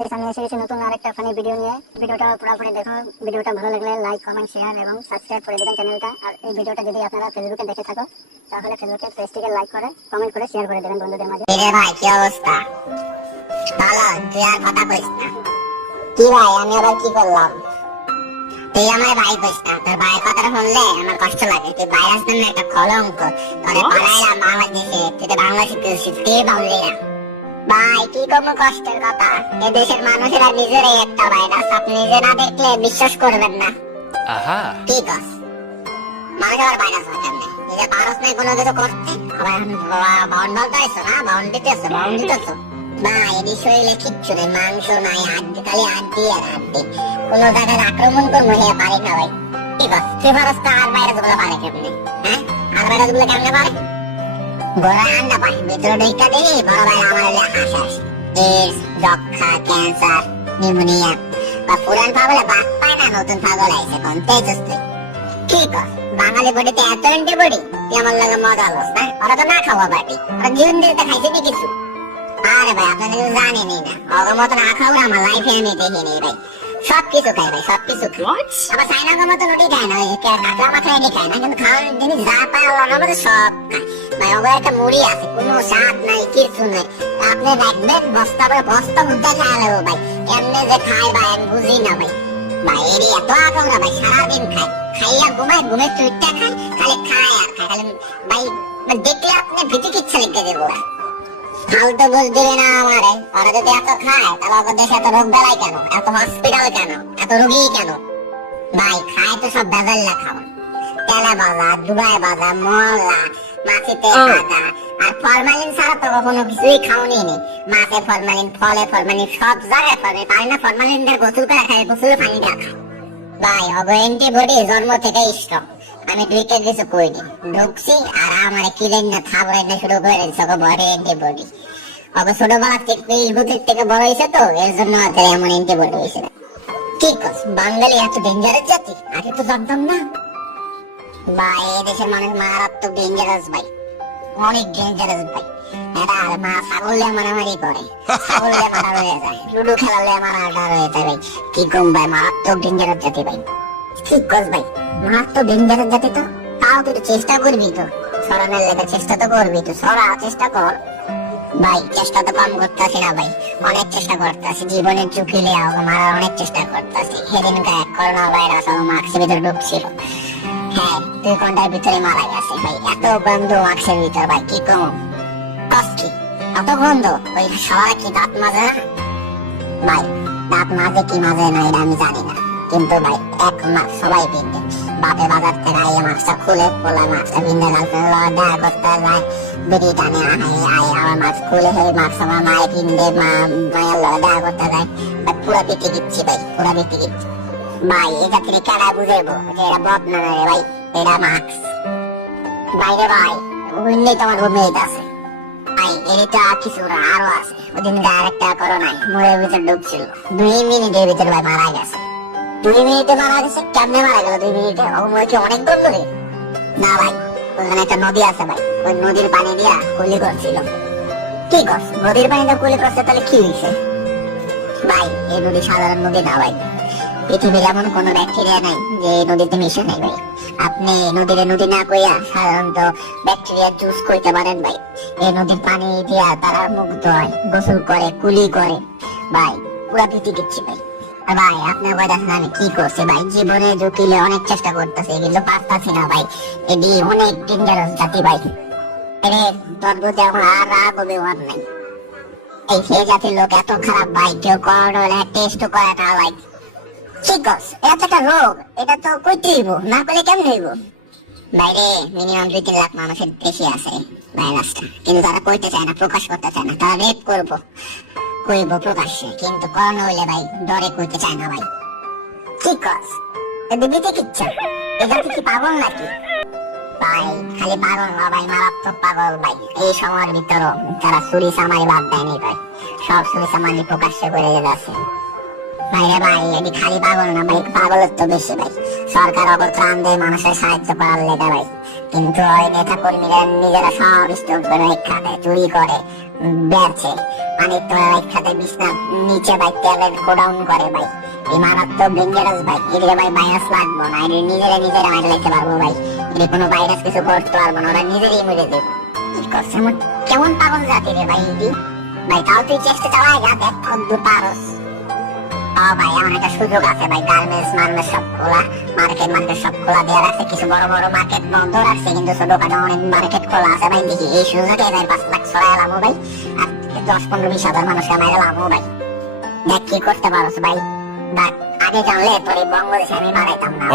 আমি এসে গেছি নতুন আরেকটা ফানি ভিডিও নিয়ে। ভিডিওটা পুরোপুরি দেখো। ভিডিওটা ভালো লাগলে লাইক, কমেন্ট, শেয়ার এবং সাবস্ক্রাইব করে দেবেন চ্যানেলটা। আর এই ভিডিওটা যদি আপনারা ফেসবুকে দেখে থাকো তাহলে ফেসবুকের পেজটিকে লাইক করে কমেন্ট করে শেয়ার করে দেবেন বন্ধুদের মাঝে। ভাই কি অবস্থা? ভালো? তুই আর কথা কইস না। কি ভাই আমি আবার কি করলাম? তুই আমার ভাই কইস না। তোর ভাইয়ের কথাটা শুনলে আমার কষ্ট লাগে। তুই ভাইরাস নামে একটা কলঙ্ক। তোরে পালাইলাম বাংলাদেশে, তুই তো বাংলাদেশে তুই বাংলি না। ভাই কি কোনো কষ্টের কথা? এ দেশের মানুষেরা নিজেরাই একটা ভাইরাস, আপনি নিজে না দেখলে বিশ্বাস করবেন না। ঠিক আছে, মানুষ আবার ভাইরাস হয় কেমনে? নিজে পারস নাই কোনো কিছু করতে, আবার বাউন্ড বলতে আইসো না, বাউন্ড দিতেছো, বাউন্ড দিতেছো। ভাই এটি শরীরে কিচ্ছু নেই, মাংস নাই, হাড্ডি, খালি হাড্ডি আর হাড্ডি। কোনো জায়গায় আক্রমণ করবো হয়ে পারি না ভাই। ঠিক আছে, তুই পারস তো আর ভাইরাস গুলো পারে কেমনে? হ্যাঁ, আর ভাইরাস গুলো কেমনে পারে? গোড়ায় আন্ডা পাই, ভিতরে ঢুকা দিই, বড় ভাই আমার হাঁস আসে। এইডস, যক্ষা, ক্যান্সার, নিউমোনিয়া বা পুরান পাগলে বাদ পায় না, নতুন পাগল আইসে কোন তেজস তুই। ঠিক আছে, বাঙালি বডিতে এত অ্যান্টিবডি, তুই আমার লাগে মজা হলো না? ওরা তো না খাওয়া বাটি, ওরা জীবন দিতে খাইছে নি কিছু। আরে ভাই আপনারা কিছু জানেনি না, ওর মতো না খাওয়া আমার লাইফে আমি দেখিনি ভাই। সবকিছু খাই ভাই, সবকিছু খাই। আবার চাইনার মতো রুটি খায় না, কাঁকড়া মাথা এনে খায় না, কিন্তু খাওয়ার জিনিস যা পায় ওর মধ্যে সব খায় ভাই। ওদের একটা মুড়ি আছে, কোনো স্বাদ নাই, কিছু নাই। আপনি দেখবেন বস্তা করে বস্তা মুদ্রা খায় নেবো ভাই। কেমনে যে খায় ভাই আমি বুঝি না ভাই। ভাই এর এত আগ্রহ ভাই, সারাদিন খায়, খাইয়া ঘুমায়, ঘুমে চুইটা খায়, খালি খায় আর খায় খালি ভাই। দেখলে আপনি ভীতি কিচ্ছা লিখে দেবো। ফালতু বুঝ দিবে না আমারে। ওরা যদি এত খায় তাহলে ওদের দেশে এত রোগ বেলায় কেন, এত হসপিটাল কেন, এত রোগী কেন? ভাই খায় তো সব বেজাল্লা খাওয়া, তেলে বাজা, ডুবাই বাজা, মলা, মাছিতে ভাজা। আর ফরমালিন ছাড়া তো কখনো কিছুই খাওনি নি। মাছে ফরমালিন, ফলে ফরমালিন, সব জায়গায় ফরমালিন। পারি না ফরমালিন দিয়ে গোসল করে খায়, গোসল পানি দিয়ে খায় ভাই। অগো অ্যান্টিবডি জন্ম থেকে স্ট্রং। আমি দুইটা কিছু কইনি, ঢুকছি আর আমার কিলেন না থাবড়াই না শুরু করে দিচ্ছে ওকে বডি অ্যান্টিবডি। ওকে ছোটবেলা থেকে বুকের থেকে বড় হয়েছে তো, এর জন্য ওদের এমন অ্যান্টিবডি হয়েছে। ঠিক আছে, বাঙালি এত ডেঞ্জারাস জাতি আগে তো জানতাম না ভাই। এই দেশের মানুষ মারাত্মক ডেঞ্জারাস ভাই, অনেক ডেঞ্জারাস ভাই। এটা আর মা ছাগলে মারামারি করে, ছাগলে মারা হয়ে যায়, লুডু খেলালে মারাটা হয়ে যায় ভাই। কি কম ভাই, মারাত্মক ডেঞ্জারাস জাতি ভাই। ঠিক কস ভাই, মারাত্মক ডেঞ্জারাস জাতি। তো তাও তুই চেষ্টা করবি তো, সরানোর লেগে চেষ্টা তো করবি তো, সরা চেষ্টা কর ভাই। চেষ্টা তো কম করতেছি না ভাই, অনেক চেষ্টা করতেছি। জীবনের ঝুঁকি লিয়ে ওকে মারার অনেক চেষ্টা করতেছি। সেদিনকে করোনা ভাইরাস ও মাস্কের ভিতরে ঢুকছিল। হ্যাঁ, 2 ঘন্টার ভিতরে মারা গেছে ভাই। এত বন্ধ মাস্কের ভিতর ভাই, কি কম কষ্টি এত বন্ধ। ওই সবাই কি দাঁত মাজে না ভাই? দাঁত মাজে কি মাজে না এটা আমি জানি না, কিন্তু ভাই এক মাস সবাই পিনতে। বাপে বাজার থেকে আইয়ে মাছটা খুলে, পোলা মাছটা পিনতে গার্লফ্রেন্ড দেখা করতে যায়, বেরিয়ে টানে আবার মাছ খুলে, সেই মাছ আমার মায়ে পিনতে, মায়ের দেখা করতে যায়। পুরা পিটি দিচ্ছি ভাই, পুরা পিটি দিচ্ছি ভাই। এটা থেকে কেনা বুঝেবো যে এটা বদ না রে ভাই, এটা মাছ বাইরে ভাই। ওইটাই তো আমার রুমমেট আছে ভাই। এটা কিছু না, আরো আছে। ওদিন আরেকটা করোনায় মোড়ের ভিতর ঢুকছিল, 2 মিনিটের ভিতরে ভাই মারা গেছে। 2 মিনিটে মারা গেছে? কেমনে মারা গেল 2 মিনিটে? ওই কি অনেক দূর ধরে? না ভাই, ওখানে একটা নদী আছে ভাই, ওই নদীর পানি দিয়া কুলি করছিল। কি কর, নদীর পানিটা কুলি করছে তাহলে কি হয়েছে ভাই? এই নদী সাধারণ নদী না ভাই। পৃথিবীর এমন কোন ব্যাকটেরিয়া নাই যে এই নদীতে মিশে নাই ভাই। আপনি নদীর নদী না কইয়া সাধারণত ব্যাকটেরিয়া জুস কইতে পারেন ভাই। এই নদীর পানি দিয়া তারা মুক্ত হয়, গোসল করে, কুলি করে ভাই। পুরা পিটি দিচ্ছি ভাই। ভাই আপনার কথা আমি কি করছি ভাই? জীবনে ঝুঁকিলে অনেক চেষ্টা করতেছি, কিন্তু পারতাছি না ভাই। এটি অনেক ডেঞ্জারাস জাতি ভাই। এর তোর প্রতি এখন আর রাগ অভিমান নাই। এই সেই জাতির লোক এত খারাপ ভাই, কেউ করোনা টেস্ট করে না ভাই। ঠিক আছে, এত একটা রোগ, এটা তো কইতে হইব, না করলে কেমন হইব বাইরে? মিনিমাম 2-3 লাখ মানুষের দেশে আছে ভাইরাসটা, কিন্তু তারা কইতে চায় না, প্রকাশ করতে চায় না। তারা রেপ করবো কইব প্রকাশ্যে, কিন্তু করোনা হইলে ভাই ডরে কইতে চায় না ভাই। ঠিক আছে, দিদিতে কিচ্ছা এটা কি পাগল নাকি ভাই? খালি পাগল না ভাই, মারাত্মক পাগল ভাই। এই সময়ের ভিতরও তারা চুরি চামারি বাদ দেয়নি ভাই, সব চুরি চামারি প্রকাশ্যে করে যাচ্ছে ভাইরে ভাই। এটি খালি পাগল না ভাই, পাগলের তো বেশি ভাই। সরকার অবত্রাণ দেয় মানুষের সাহায্য করার লেগে ভাই, কিন্তু ওই নেতা কর্মীরা নিজেরা সব স্টক করে খায়, চুরি করে, বেচে। মানে তোরা একসাথে বিছনা নিচে ভাই তেলের গোডাউন করে ভাই এই মারাত্মক ডেঞ্জারাস ভাই এদিকে ভাই ভাইরাস লাগবো না এর নিজেরা মাইরে লাইতে পারবো ভাই এর কোনো ভাইরাস কিছু করতে পারবো না ওরা নিজেরই মরে দেবে কি করছে কেমন পাগল জাতি রে ভাই এটি ভাই তাও তুই চেষ্টা চালাই গা দেখ কদ্দূর পারস ভাই এমন একটা সুযোগ আছে ভাই গার্মেন্টস মার্মেন্টস সব খোলা মার্কেট সব খোলা দেওয়া রাখছে কিছু বড় বড় মার্কেট বন্ধ রাখছে কিন্তু ছোটখাটো অনেক মার্কেট খোলা আছে ভাই দেখি এই সুযোগে ভাই 5 লাখ ছড়াই লাভ ভাই আর 10-15-20 হাজার মানুষকে মাইরে লাভ ভাই দেখ কি করতে পারস ভাই দেখ আগে জানলে তোর এই বাংলাদেশে আমি মারাইতাম না